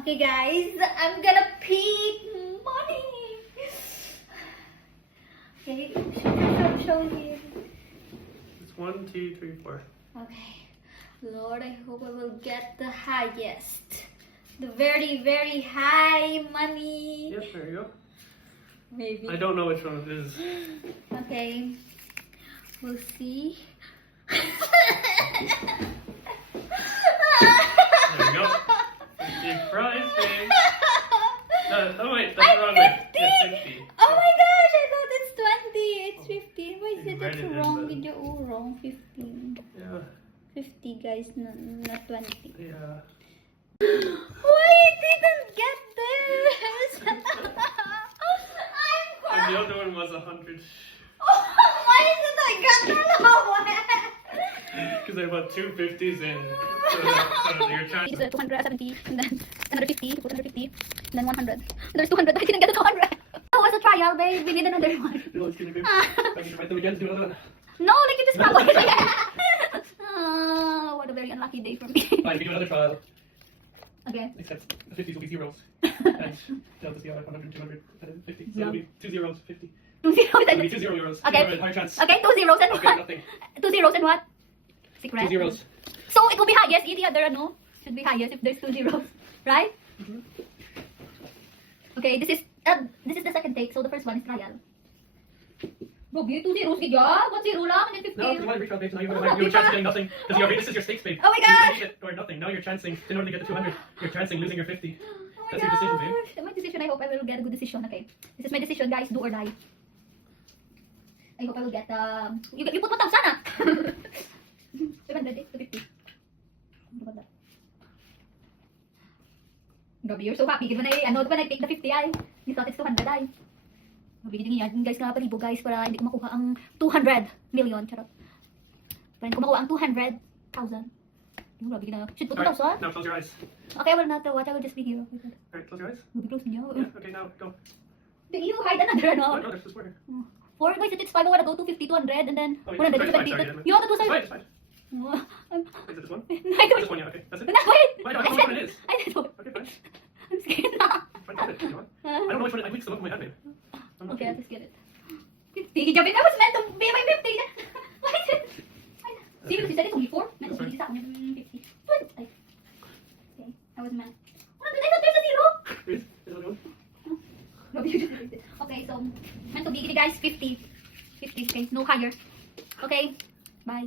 Okay, guys, I'm gonna pick money. Okay, show here. It's 1, 2, 3, 4. Okay, Lord, I hope I will get the highest. The very, very high money. Yep, there you go. Maybe. I don't know which one it is. Okay, we'll see. There you go. Big prize thing. Oh wait, that's the wrong way. Yeah, 60. Oh my gosh, I thought it's 20. It's 15. Why is You it read that's it in wrong the- video? Oh, wrong. 15. Yeah, 50, guys, not 20. yeah. Why I didn't get this? And the other one was 100. Why is it I got the lower? Because I put 2 50s in. So your chance. It's 270, and then another 50, 250, and then 100. There's 200. I didn't get the 200. Oh, it's a trial, babe. We need another one. No, it's kidding me. I need to write them again to do another one. No, like you just scrambled it. Oh, what a very unlucky day for me. Fine, we do another trial. Okay. Except the 50s will be zeros. And they'll just be 100, 200, 50. So it'll be 2 zeros, 50. 2 zeros It'll and be 2 0 euros. Okay. Zero, higher chance. okay, 2 zeros and Okay, what? nothing. 2 zeros and what? Secret. 2 zeros. So it will be highest. The other no should be highest if there's 2 zeros, right? Mhm. Okay, this is the second take. So the first one is trial. Bobby, 2 zeros kaya? 1 zero lang and then 50. No, because you want to reach out, babe, so now you Oh, have a chance of diba? getting nothing. Because this is your stakes, babe. Oh my You can gosh! leave it or nothing. Now you're chancing. In order to get the 200, you're chancing losing your 50. Oh my That's your decision, babe. gosh. My decision. I hope I will get a good decision. Okay, this is my decision, guys. Do or die. I hope I will get you put 1,000 ah. 700 to 50. What about that? Grabe, you're so happy. When I pick the 50 ay, you thought it's 200 ay. Grabe, yan guys, nakapalibo guys para hindi ko makuha ang 200 million. Charot. Para hindi ko makuha ang 200,000. Grabe, should put 2,000? Now close your eyes. Okay, I will not watch. I will just be here. Alright, close your eyes. Grabe, close niyo. Yeah, okay, now go. You hide another, No, no? no, there's this word. 4 guys, it's 5. I wanna go 250, 200, and then Oh, 100, it's fine, 270. sorry, You want to do It's fine, something? it's fine. Is it this one? I This don't. one, yeah, okay. That's it? No, wait. Wait, no, I don't know which one it is. I don't know. Okay, fine. I'm scared now. Fine, get it. You want? I don't know which one. I mixed them up in my head, babe. I'm not Okay, I'll sure. just get it. 50. Jobin, I was meant to be my 50. Why is it? See, because you said it's only 4. Meant to be sa akin yung 50. 20. Ay. Okay, I was meant. I thought there's a zero. Is that one? No, you just erased it. Okay, so meant to be guys 50. 50, okay, no higher. Okay, bye.